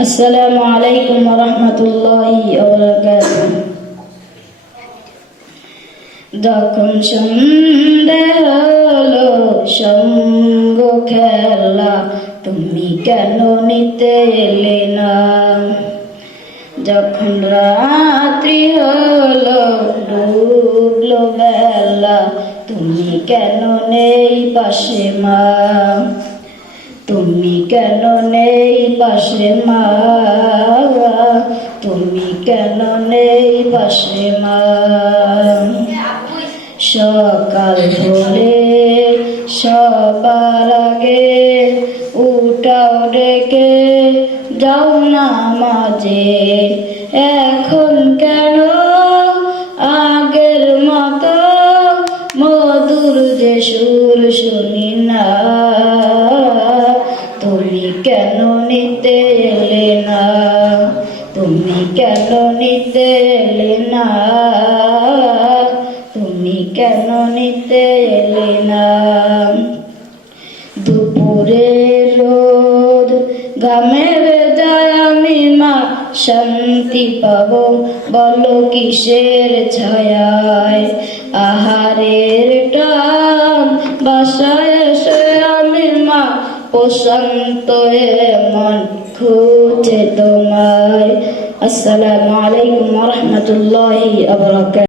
আসসালামু আলাইকুম ওয়া রাহমাতুল্লাহি ওয়া বারাকাতুহু। যখন সন্ধ্যা হলো সঙ্গ খেলা, তুমি কেন নিতে এলে না? যখন রাত্রি হলো ডুবলো বেলা, তুমি কেন নেই পাশে মা? তুমি কেন নেই পাশে মা? তুমি কেন নেই পাশে মা? সকাল হলে সবার আগে উঠাও ডেকে যাও নামাজে। এখন কেন আগের মতো মধুর যে সুর শুনি না? তুমি কেন নিতে এলে না? তুমি কেন নিতে এলে না? তুমি কেন নিতে এলে না? দুপুরের রোদ ঘামে ভেজায় আমি মা, শান্তি পাবো বলো কিসের ছায়ায়? আহারের টান বাসায় এসে আমি মা, প্রশান্ত মন খুঁজে তোমায়। আসসালামু আলাইকুম ওয়া রাহমাতুল্লাহি ওয়া বারাকাতুহু।